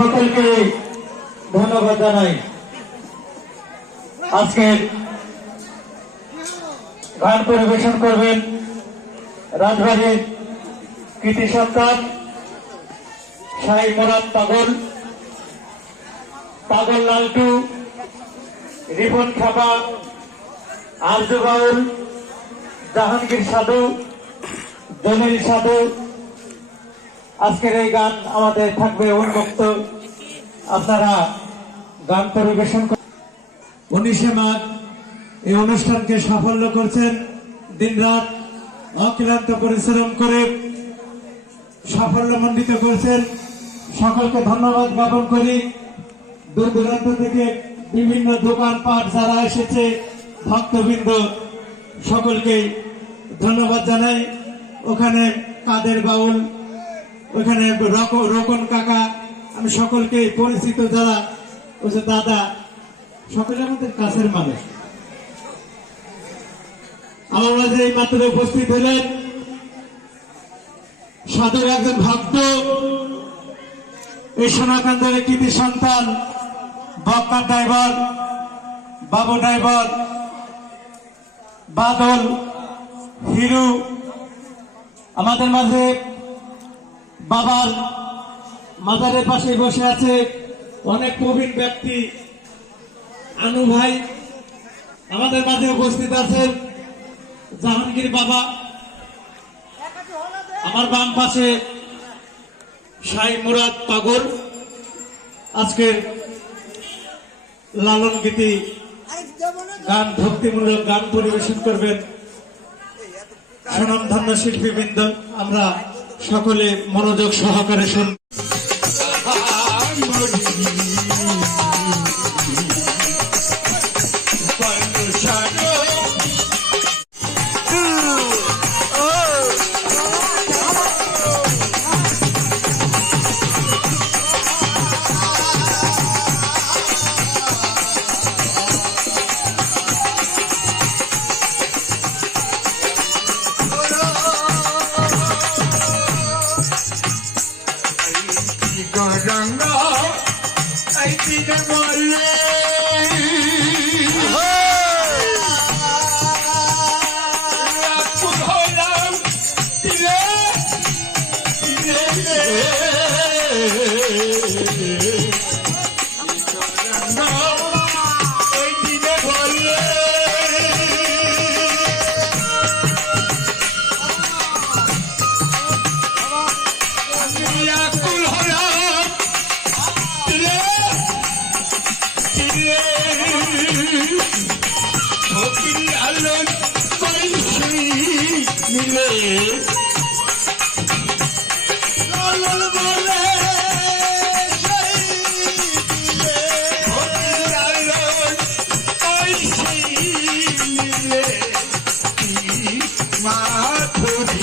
সকলকে ধন্যবাদ জানাই। আজকে গান পরিবেশন করবেন রাজবাড়ির কৃতি সন্তান শাহী মুরাদ পাগল, পাগল লালটু, রিপন খাপা, আরজু বাউল, জাহাঙ্গীর সাধু, জমিল সাধু। আজকের এই গান আমাদের থাকবে উন্মুক্ত, আপনারা গান পরিবেশন। 19শে মাঘ এই অনুষ্ঠানকে সাফল্য করছেন, দিনরাত অক্লান্ত পরিশ্রম করে সাফল্যমণ্ডিত করেছেন। সকলকে ধন্যবাদ জ্ঞাপন করি। দূর দূরান্ত থেকে বিভিন্ন দোকানপাট যারা এসেছে, ভক্তবৃন্দ, সকলকে ধন্যবাদ জানাই। ওখানে কাদের বাউল, ওখানে রোকন কাকা, আমি সকলকে পরিচিত যারা, ওই যে দাদা, সকলে আমাদের কাছের মানুষ। আমার মাঝে এই মাত্র উপস্থিত হলেন সাধুর একজন ভক্ত, এই সোনাকান্দের কৃতি সন্তান, বক্কা ড্রাইভার, বাবু ড্রাইভার, বাদল, হিরু। আমাদের মাঝে বাবার মাজারের পাশে বসে আছে অনেক প্রবীণ ব্যক্তি, আনু ভাই আমাদের মাঝে উপস্থিত আছেন, জাহাঙ্গীর বাবা। আমার বাম পাশে শাহী মুরাদ পাগল আজকের লালন গীতি গান, ভক্তিমূলক গান পরিবেশন করবেন। সুনামধন্য শিল্পীবৃন্দ, আমরা সকলে মনোযোগ সহকারে শুন। Ganga, I see the Madhuri,